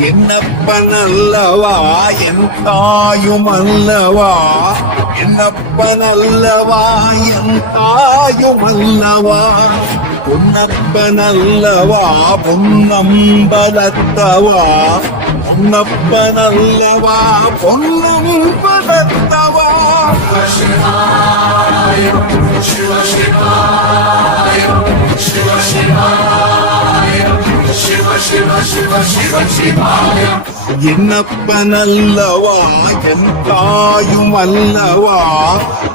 என்னப்பன் அல்லவா என் தாயும் அல்லவா? என்னப்பன் அல்லவா என் தாயும் அல்லவா? பொன்னப்பன் அல்லவா பொன்னம்பலத்தவா? பொன்னப்பன் அல்லவா பொன்னம்பலத்தவா? என்னப்பன் அல்லவா என் தாயும் அல்லவா?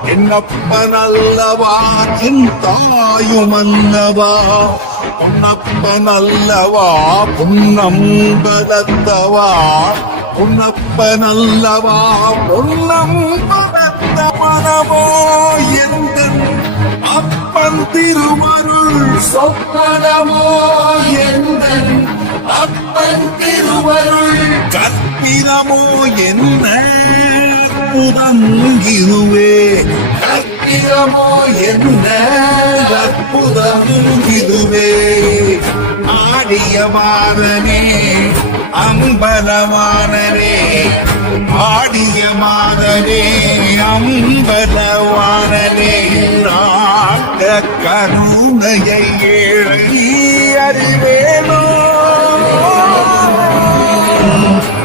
என்னப்பன் அல்லவா என் தாயும் அல்லவா? பொன்னப்பன் அல்லவா பொன்னம்பலத்தவா? பொன்னப்பன் அல்லவா பொன்னம்பலத்தவனவோ எந்த அப்பன் திருமருள் சொப்பனமோ எந்தன் அப்பன் திருவருள். கற்பிதமோ என்ன? அற்புதம் இதுவே கற்பிதமோ என்ன? அற்புதம் இதுவே ஆடியவாரனே அம்பலவானரே ஆடிய மாதனே அம்பலவானனே. நாட்ட கருணையை அறிவேனோ Thank.